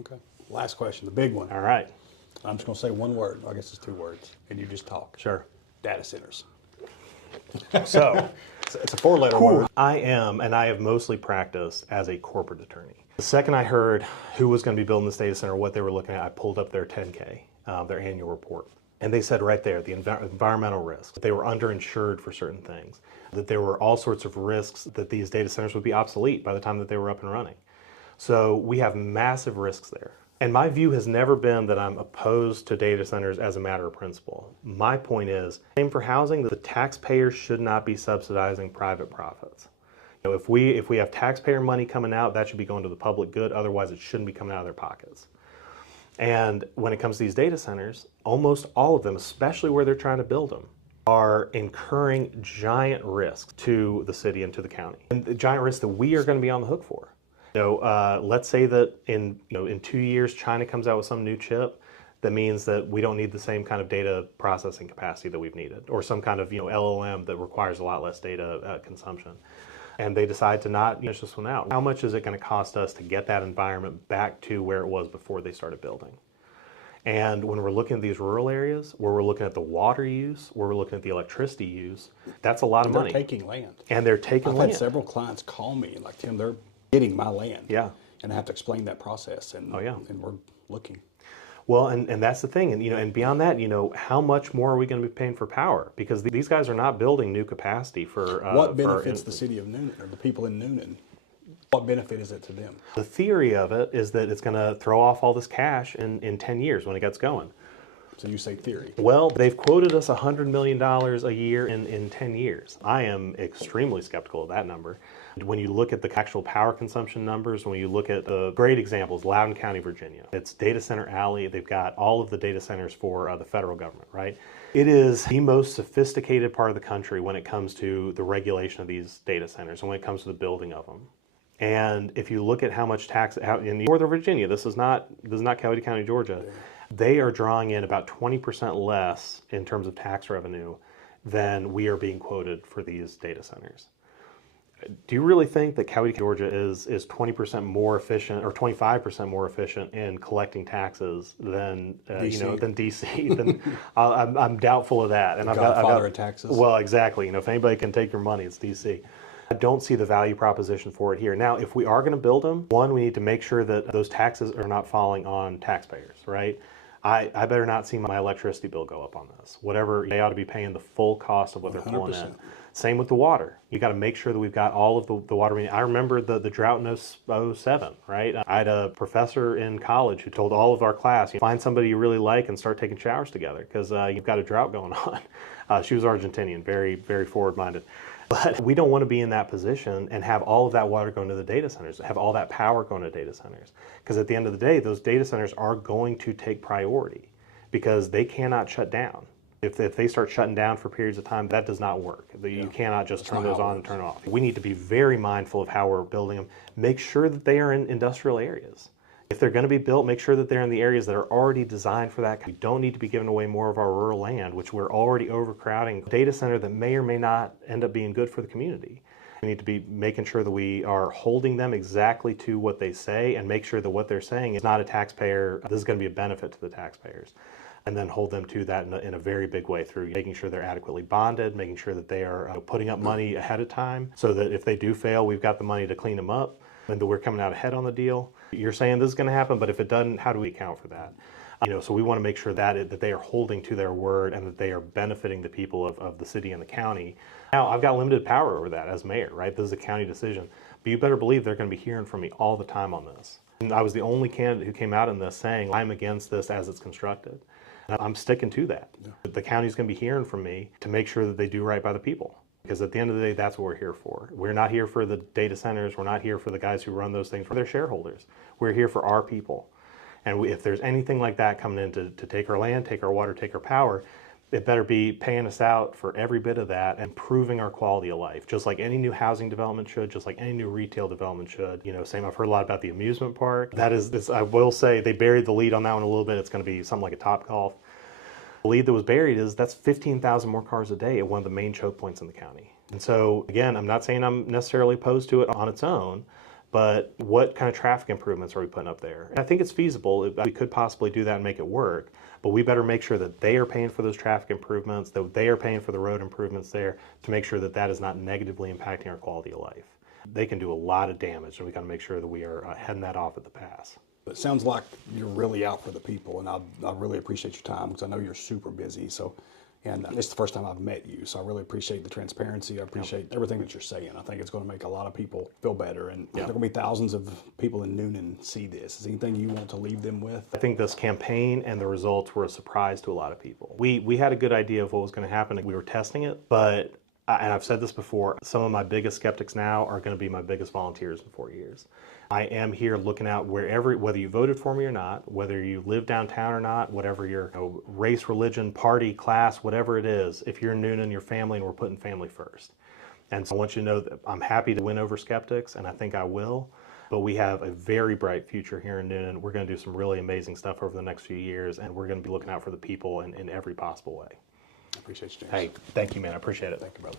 Okay. Last question, the big one. All right. I'm just going to say one word. I guess it's 2 words, and you just talk. Sure. Data centers. So, It's a 4-letter word. I am, and I have mostly practiced as a corporate attorney. The second I heard who was going to be building this data center, what they were looking at, I pulled up their 10K, their annual report. And they said right there, the environmental risks, they were underinsured for certain things, that there were all sorts of risks that these data centers would be obsolete by the time that they were up and running. So we have massive risks there. And my view has never been that I'm opposed to data centers as a matter of principle. My point is, same for housing, that the taxpayers should not be subsidizing private profits. You know, if we have taxpayer money coming out, that should be going to the public good, otherwise it shouldn't be coming out of their pockets. And when it comes to these data centers, almost all of them, especially where they're trying to build them, are incurring giant risks to the city and to the county. And the giant risks that we are going to be on the hook for. Let's say that in 2 years, China comes out with some new chip that means that we don't need the same kind of data processing capacity that we've needed, or some kind of LLM that requires a lot less data consumption. And they decide to not finish this one out. How much is it going to cost us to get that environment back to where it was before they started building? And when we're looking at these rural areas, where we're looking at the water use, where we're looking at the electricity use, that's a lot of money. They're taking land. And they're taking land. I've had several clients call me, like, Tim, they're getting my land. Yeah. And I have to explain that process. And, and we're looking. Well, and that's the thing. And beyond that, how much more are we going to be paying for power? Because these guys are not building new capacity for... what benefits the city of Newnan, or the people in Newnan? What benefit is it to them? The theory of it is that it's going to throw off all this cash in 10 years when it gets going. So you say theory. Well, they've quoted us $100 million a year in 10 years. I am extremely skeptical of that number. When you look at the actual power consumption numbers, when you look at the great examples, Loudoun County, Virginia, it's Data Center Alley. They've got all of the data centers for the federal government, right? It is the most sophisticated part of the country when it comes to the regulation of these data centers and when it comes to the building of them. And if you look at how much tax out in Northern Virginia, this is not Coweta County, Georgia, they are drawing in about 20% less in terms of tax revenue than we are being quoted for these data centers. Do you really think that Coweta, Georgia is 20% more efficient or 25% more efficient in collecting taxes than than DC? I'm doubtful of that. And I've got taxes. Well, exactly. If anybody can take your money, it's DC. I don't see the value proposition for it here. Now, if we are going to build them, one, we need to make sure that those taxes are not falling on taxpayers, right? I better not see my electricity bill go up on this. Whatever, they ought to be paying the full cost of what 100%. They're pulling in. Same with the water. You got to make sure that we've got all of the water. I remember the drought in 07, right? I had a professor in college who told all of our class, find somebody you really like and start taking showers together because you've got a drought going on. She was Argentinian, very, very forward-minded. But we don't want to be in that position and have all of that water going to the data centers, have all that power going to data centers. Because at the end of the day, those data centers are going to take priority because they cannot shut down. If they start shutting down for periods of time, that does not work. You cannot just turn those on and turn off. We need to be very mindful of how we're building them. Make sure that they are in industrial areas. If they're going to be built, make sure that they're in the areas that are already designed for that. We don't need to be giving away more of our rural land, which we're already overcrowding. A data center that may or may not end up being good for the community. We need to be making sure that we are holding them exactly to what they say and make sure that what they're saying is not a taxpayer. This is going to be a benefit to the taxpayers. And then hold them to that in a very big way through making sure they're adequately bonded, making sure that they are putting up money ahead of time so that if they do fail, we've got the money to clean them up and that we're coming out ahead on the deal. You're saying this is going to happen, but if it doesn't, how do we account for that? So we want to make sure that they are holding to their word and that they are benefiting the people of the city and the county. Now, I've got limited power over that as mayor, right? This is a county decision. But you better believe they're going to be hearing from me all the time on this. And I was the only candidate who came out in this saying, I'm against this as it's constructed. And I'm sticking to that. Yeah. The county's going to be hearing from me to make sure that they do right by the people. Because at the end of the day, that's what we're here for. We're not here for the data centers. We're not here for the guys who run those things. For their shareholders. We're here for our people. And if there's anything like that coming in to take our land, take our water, take our power, it better be paying us out for every bit of that and improving our quality of life, just like any new housing development should, just like any new retail development should. Same, I've heard a lot about the amusement park. That is, this, I will say, they buried the lead on that one a little bit. It's going to be something like a Topgolf. The lead that was buried is that's 15,000 more cars a day at one of the main choke points in the county. And so, again, I'm not saying I'm necessarily opposed to it on its own, but what kind of traffic improvements are we putting up there? And I think it's feasible. We could possibly do that and make it work, but we better make sure that they are paying for those traffic improvements, that they are paying for the road improvements there to make sure that that is not negatively impacting our quality of life. They can do a lot of damage, and we got to make sure that we are heading that off at the pass. It sounds like you're really out for the people, and I really appreciate your time because I know you're super busy. And it's the first time I've met you, so I really appreciate the transparency. I appreciate everything that you're saying. I think it's going to make a lot of people feel better, and there are going to be thousands of people in Newnan see this. Is there anything you want to leave them with? I think this campaign and the results were a surprise to a lot of people. We had a good idea of what was going to happen. We were testing it, but, and I've said this before, some of my biggest skeptics now are going to be my biggest volunteers in 4 years. I am here looking out whether you voted for me or not, whether you live downtown or not, whatever your race, religion, party, class, whatever it is, if you're in Newnan, your family, and we're putting family first. And so I want you to know that I'm happy to win over skeptics, and I think I will. But we have a very bright future here in Newnan. We're going to do some really amazing stuff over the next few years, and we're going to be looking out for the people in every possible way. I appreciate you, James. Hey, thank you, man. I appreciate it. Thank you, brother.